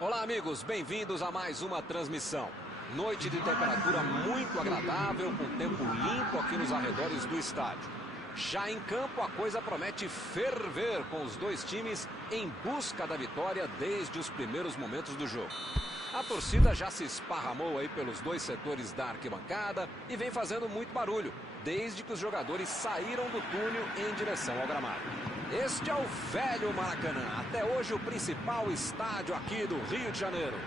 Olá, amigos, bem-vindos a mais uma transmissão. Noite de temperatura muito agradável, com tempo limpo aqui nos arredores do estádio. Já em campo, a coisa promete ferver, com os dois times em busca da vitória desde os primeiros momentos do jogo. A torcida já se esparramou aí pelos dois setores da arquibancada e vem fazendo muito barulho, desde que os jogadores saíram do túnel em direção ao gramado. Este é o velho Maracanã, até hoje o principal estádio aqui do Rio de Janeiro.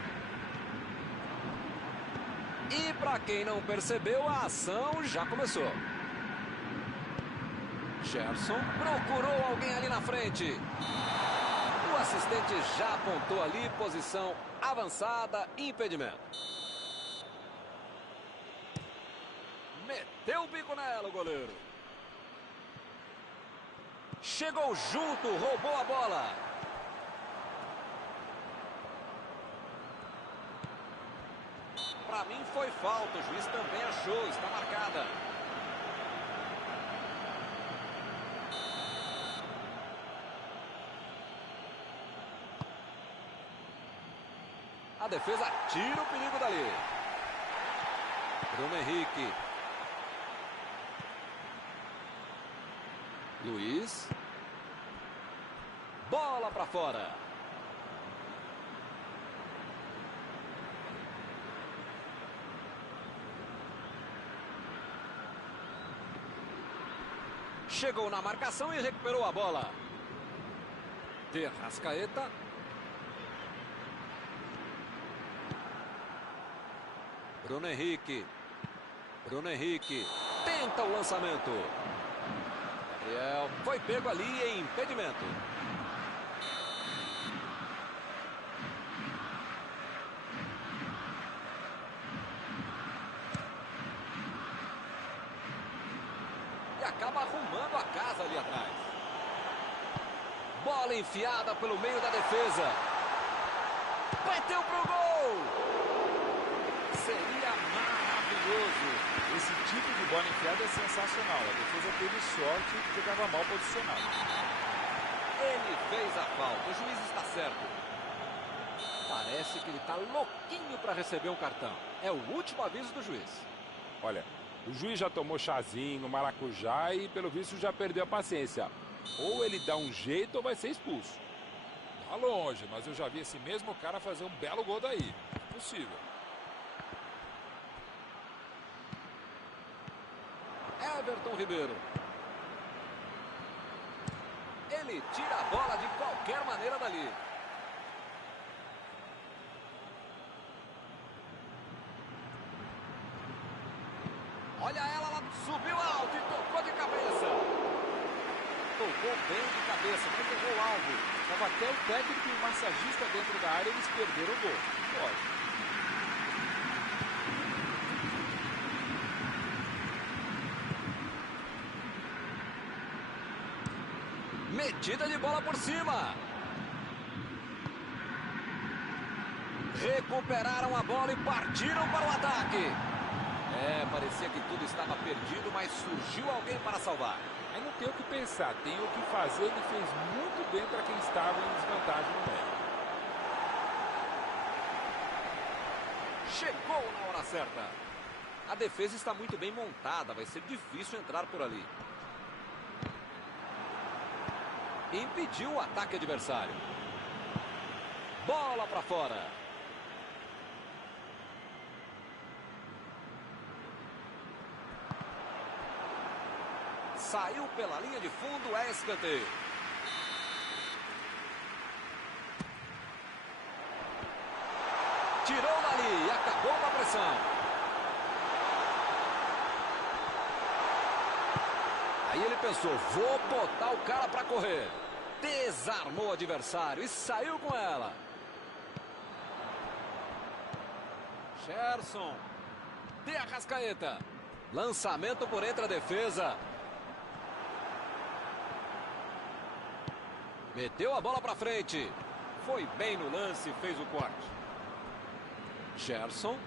E para quem não percebeu, a ação já começou. Gerson procurou alguém ali na frente. O assistente já apontou ali, posição avançada, impedimento. Meteu o bico nela o goleiro. Chegou junto, roubou a bola. Para mim foi falta, o juiz também achou, está marcada. A defesa tira o perigo dali. Bruno Henrique. Luiz. Bola para fora. Chegou na marcação e recuperou a bola. De Arrascaeta. Bruno Henrique. Bruno Henrique. Tenta o lançamento. Gabriel foi pego ali em impedimento. E acaba arrumando a casa ali atrás. Bola enfiada pelo meio da defesa. Bateu pro gol! Seria maravilhoso. Esse tipo de bola enfiada é sensacional. A defesa teve sorte porque estava mal posicionado. Ele fez a falta. O juiz está certo. Parece que ele está louquinho para receber um cartão. É o último aviso do juiz. Olha, o juiz já tomou chazinho, maracujá e pelo visto já perdeu a paciência. Ou ele dá um jeito ou vai ser expulso. Tá longe, mas eu já vi esse mesmo cara fazer um belo gol daí. É possível. Everton Ribeiro. Ele tira a bola de qualquer maneira dali. Olha ela, ela subiu alto e tocou de cabeça. Tocou bem de cabeça, porque errou o alvo. Estava até o técnico e o massagista dentro da área, eles perderam o gol. Pode. Metida de bola por cima. Recuperaram a bola e partiram para o ataque. Parecia que tudo estava perdido, mas surgiu alguém para salvar. Aí não tem o que pensar, tem o que fazer. Ele fez muito bem para quem estava em desvantagem no meio. Chegou na hora certa. A defesa está muito bem montada, vai ser difícil entrar por ali. Impediu o ataque adversário. Bola para fora. Saiu pela linha de fundo, é escanteio. Tirou dali e acabou com a pressão. Aí ele pensou, vou botar o cara para correr. Desarmou o adversário e saiu com ela. Gerson. De Arrascaeta. Lançamento por entre a defesa. Meteu a bola para frente. Foi bem no lance, fez o corte. Gerson.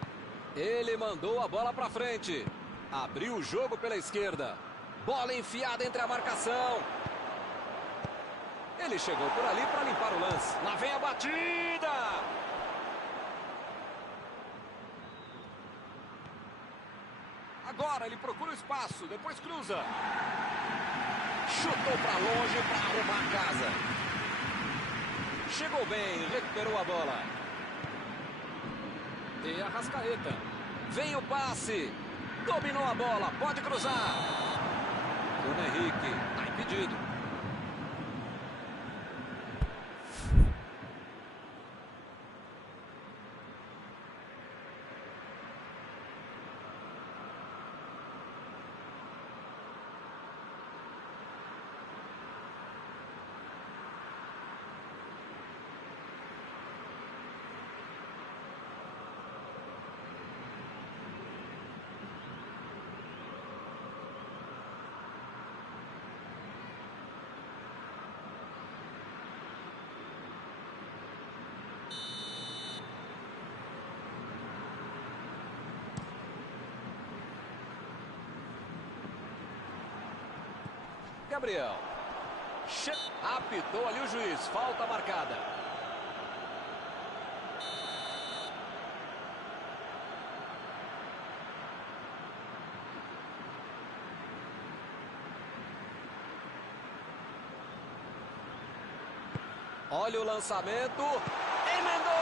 Ele mandou a bola para frente. Abriu o jogo pela esquerda. Bola enfiada entre a marcação. Ele chegou por ali para limpar o lance. Lá vem a batida. Agora ele procura o espaço, depois cruza. Chutou para longe para arrumar a casa. Chegou bem, recuperou a bola. E a Arrascaeta. Vem o passe. Dominou a bola, pode cruzar. Bruno Henrique, está impedido. Gabriel. Apitou ali o juiz. Falta marcada. Olha o lançamento. Emendou!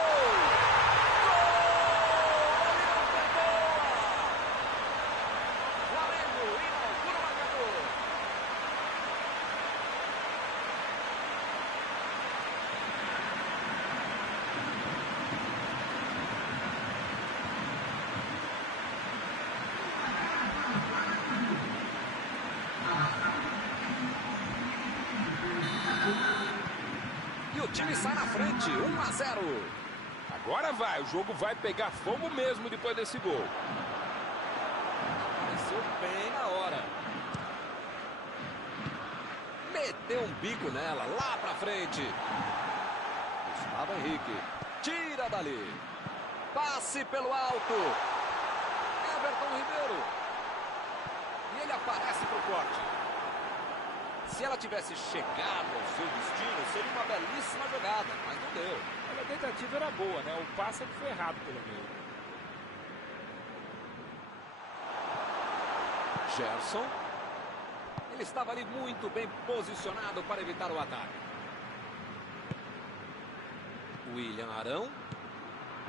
O time sai na frente, 1-0. Agora vai, o jogo vai pegar fogo mesmo depois desse gol. Apareceu bem na hora. Meteu um bico nela, lá pra frente. Gustavo Henrique, tira dali. Passe pelo alto. Everton Ribeiro. E ele aparece pro corte. Se ela tivesse chegado ao seu destino, seria uma belíssima jogada, mas não deu. A tentativa era boa, né? O passe foi errado pelo meio. Gerson. Ele estava ali muito bem posicionado para evitar o ataque. William Arão.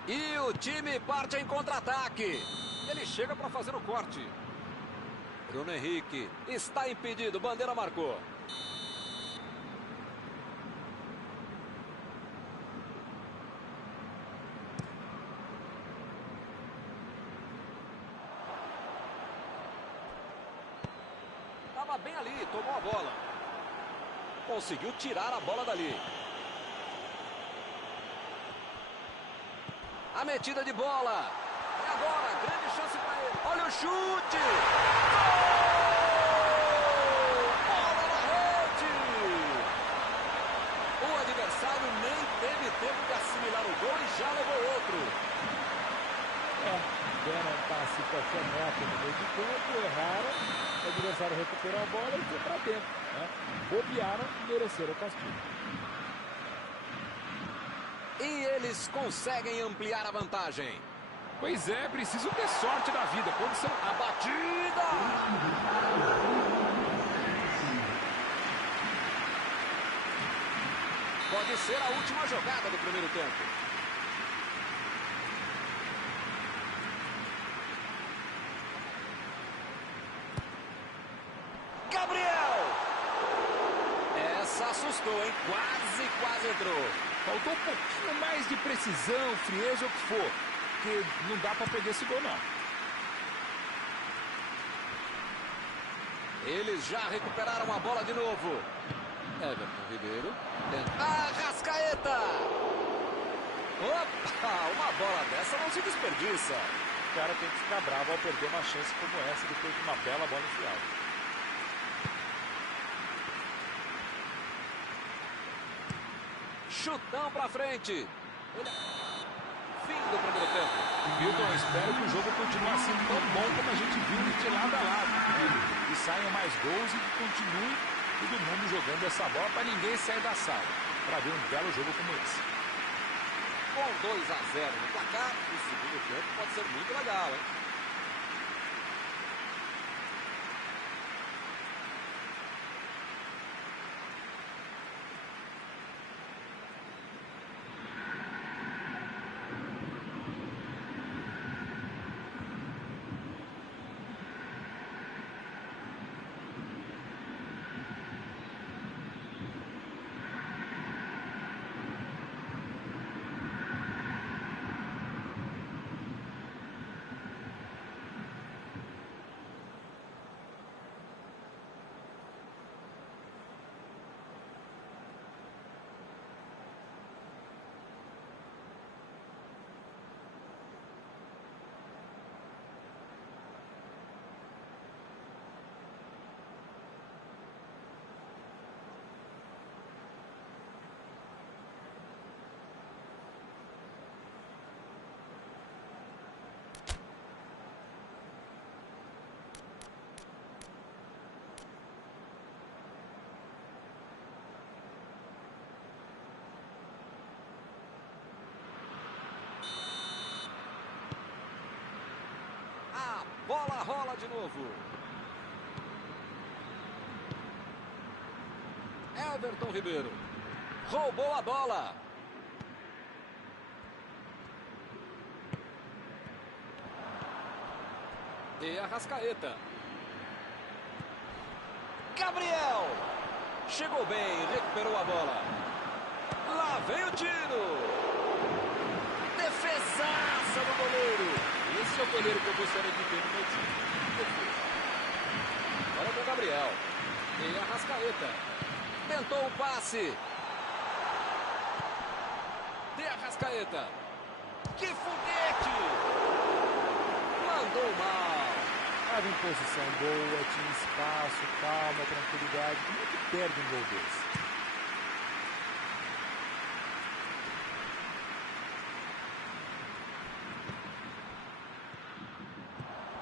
E o time parte em contra-ataque. Ele chega para fazer o corte. Bruno Henrique está impedido, bandeira marcou. Estava bem ali, tomou a bola. Conseguiu tirar a bola dali. A metida de bola. E agora, grande chance para ele. Olha o chute. Nem teve tempo de assimilar o gol e já levou outro. Deram um passe qualquer metro no meio de campo, erraram, o adversário recuperou a bola e foi para dentro. Né? Bobearam e mereceram o castigo. E eles conseguem ampliar a vantagem. Pois é, preciso ter sorte na vida. Quando são... A batida! Pode ser a última jogada do primeiro tempo. Gabriel! Essa assustou, hein? Quase entrou. Faltou um pouquinho mais de precisão, frieza ou o que for. Porque não dá para perder esse gol, não. Eles já recuperaram a bola de novo. Everton Ribeiro. Arrascaeta! Opa! Uma bola dessa não se desperdiça. O cara tem que ficar bravo ao perder uma chance como essa depois de uma bela bola enfiada. Chutão pra frente. Fim do primeiro tempo. Milton, eu espero que o jogo continue assim tão bom como a gente viu de lado a lado. Né? Que saiam mais gols e que continue todo mundo jogando essa bola para ninguém sair da sala. Para ver um belo jogo como esse. Com 2-0 no placar, o segundo tempo pode ser muito legal, hein? bola rola de novo. Everton Ribeiro. Roubou a bola. E Arrascaeta. Gabriel. Chegou bem, recuperou a bola. Lá vem o tiro. Defesaça do goleiro. Esse é o goleiro que eu gostaria de ter no meu time. Defesa. Agora com o Gabriel. E Arrascaeta. Tentou o passe. De Arrascaeta. Que foguete! Mandou mal. Estava em posição boa, tinha espaço, calma, tranquilidade. Como é que perde um gol desse?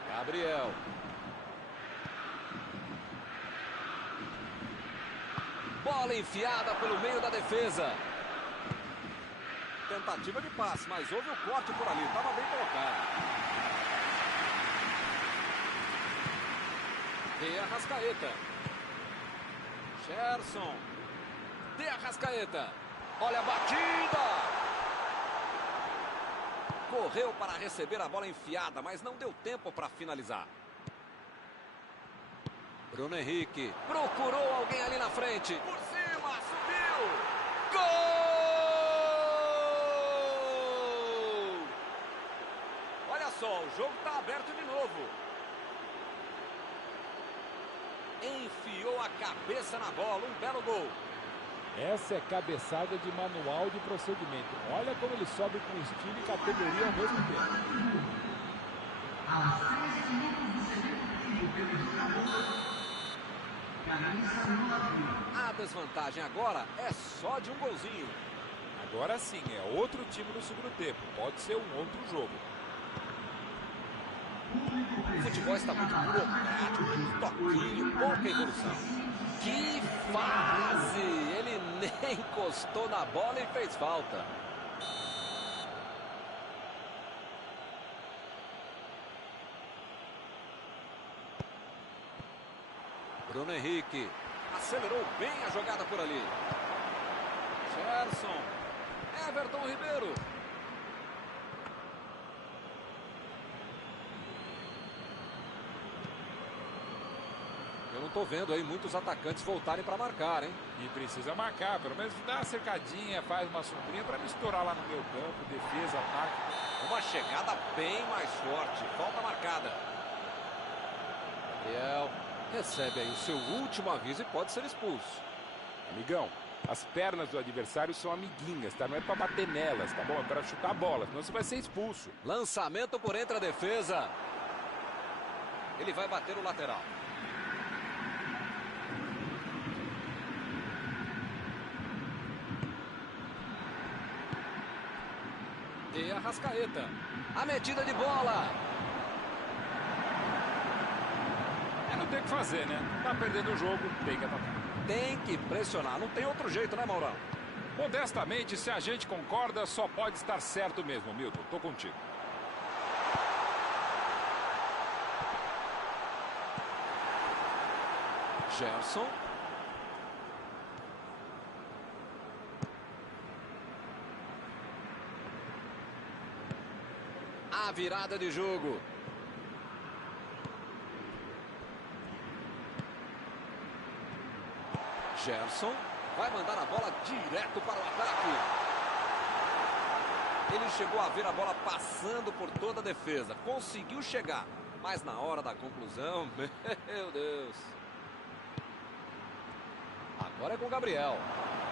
Gabriel. Bola enfiada pelo meio da defesa. Tentativa de passe, mas houve o corte por ali. Estava bem colocado. De Arrascaeta. Gerson. De Arrascaeta. Olha a batida. Correu para receber a bola enfiada, mas não deu tempo para finalizar. Bruno Henrique. Procurou alguém ali na frente. Por cima, subiu. Gol! Olha só, o jogo está aberto de novo. Enfiou a cabeça na bola, um belo gol. Essa é cabeçada de manual de procedimento. Olha como ele sobe com estilo e categoria ao mesmo tempo. A desvantagem agora é só de um golzinho. Agora sim, é outro time no segundo tempo. Pode ser um outro jogo. O futebol está muito burocrático, toquinho, pouca evolução. Que fase! Ele nem encostou na bola e fez falta. Bruno Henrique acelerou bem a jogada por ali. Gerson. Everton Ribeiro. Eu não estou vendo aí muitos atacantes voltarem para marcar, hein? E precisa marcar, pelo menos dá uma cercadinha, faz uma sombrinha para misturar lá no meio campo, defesa, ataque. Uma chegada bem mais forte, falta marcada. Gabriel recebe aí o seu último aviso e pode ser expulso. Amigão, as pernas do adversário são amiguinhas, tá? Não é para bater nelas, tá bom? É para chutar a bola, senão você vai ser expulso. Lançamento por entre a defesa. Ele vai bater o lateral. E Arrascaeta. A metida de bola. Não tem o que fazer, né? Tá perdendo o jogo, tem que atacar. Tem que pressionar, não tem outro jeito, né, Maurão? Modestamente, se a gente concorda, só pode estar certo mesmo, Milton. Tô contigo. Gerson. A virada de jogo. Gerson vai mandar a bola direto para o ataque. Ele chegou a ver a bola passando por toda a defesa. Conseguiu chegar, mas na hora da conclusão, meu Deus. Agora é com o Gabriel.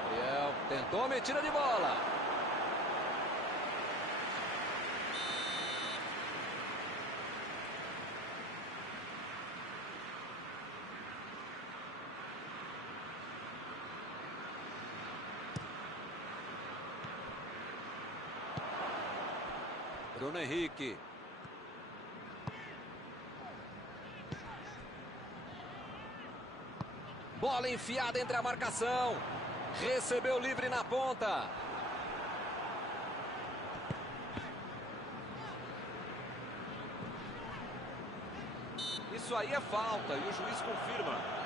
Gabriel tentou a metida de bola. Bruno Henrique. Bola enfiada entre a marcação. Recebeu livre na ponta. Isso aí é falta e o juiz confirma.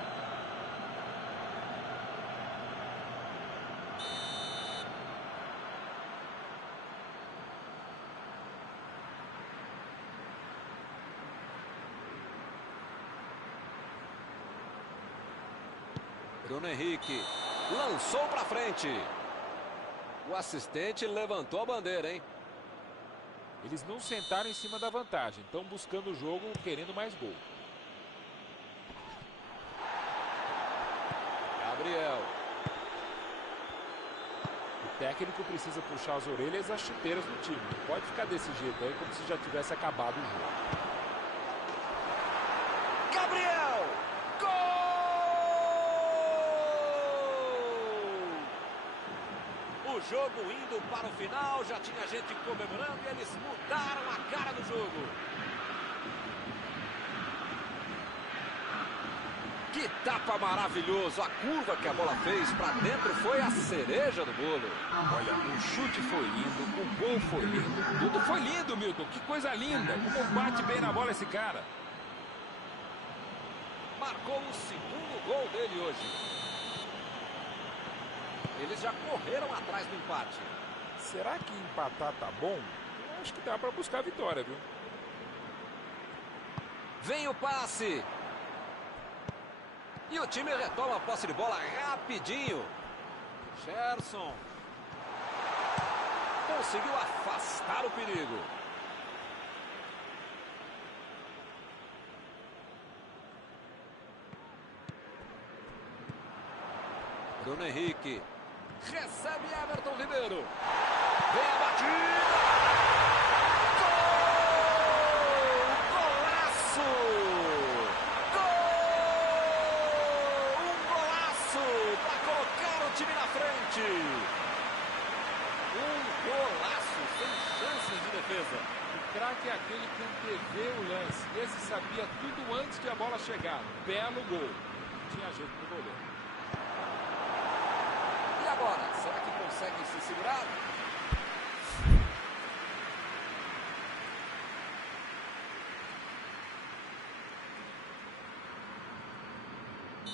Bruno Henrique lançou para frente. O assistente levantou a bandeira, hein? Eles não sentaram em cima da vantagem. Estão buscando o jogo, querendo mais gol. Gabriel. O técnico precisa puxar as orelhas e as chuteiras do time. Não pode ficar desse jeito aí, como se já tivesse acabado o jogo. Gabriel! Gol! O jogo indo para o final, já tinha gente comemorando e eles mudaram a cara do jogo. Que tapa maravilhoso, a curva que a bola fez para dentro foi a cereja do bolo. Olha, o chute foi lindo, o gol foi lindo, tudo foi lindo, Milton. Que coisa linda, como bate bem na bola esse cara. Marcou o segundo gol dele hoje. Eles já correram atrás do empate. Será que empatar tá bom? Eu acho que dá para buscar a vitória, viu? Vem o passe. E o time retoma a posse de bola rapidinho. Gerson. Conseguiu afastar o perigo. Bruno Henrique. Recebe Everton Ribeiro. Vem a batida. Gol! Golaço! Gol! Um golaço para colocar o time na frente. Um golaço sem chances de defesa. O craque é aquele que antevê o lance. Esse sabia tudo antes de a bola chegar. Belo gol. Não tinha jeito pro goleiro. E agora? Será que conseguem se segurar?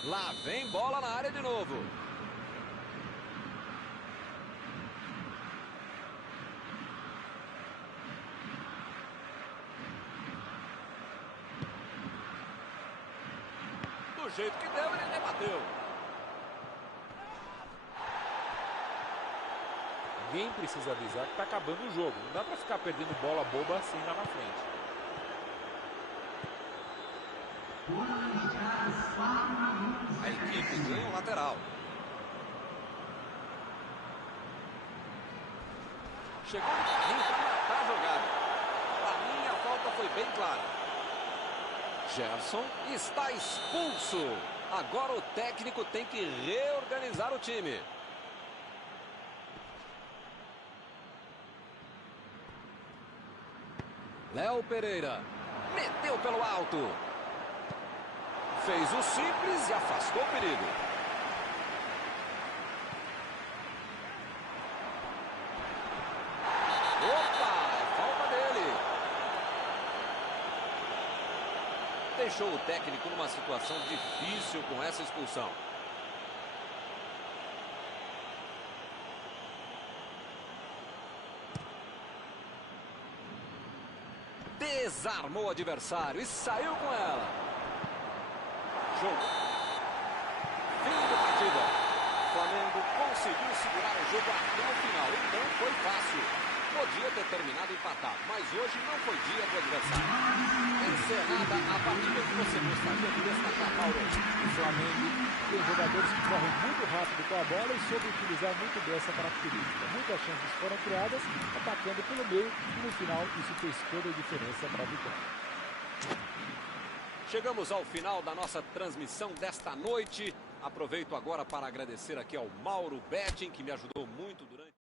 Lá vem bola na área de novo. Do jeito que deu, ele rebateu. Ninguém precisa avisar que tá acabando o jogo. Não dá para ficar perdendo bola boba assim lá na frente. A equipe ganha um lateral. Chegou no carrinho para matar a jogada. Para mim, a falta foi bem clara. Gerson está expulso. Agora o técnico tem que reorganizar o time. Léo Pereira. Meteu pelo alto. Fez o simples e afastou o perigo. Opa, é falta dele. Deixou o técnico numa situação difícil com essa expulsão. Desarmou o adversário e saiu com ela. Jogo. Fim da partida. O Flamengo conseguiu segurar o jogo até o final. E não foi fácil. Podia ter terminado empatado, mas hoje não foi dia do adversário. Encerrada a partida, que você gostaria de destacar, Paulo? O Flamengo tem jogadores que correm muito rápido com a bola e soube utilizar muito bem essa característica. Muitas chances foram criadas, atacando pelo meio e no final isso fez toda a diferença para a vitória. Chegamos ao final da nossa transmissão desta noite. Aproveito agora para agradecer aqui ao Mauro Betting, que me ajudou muito durante...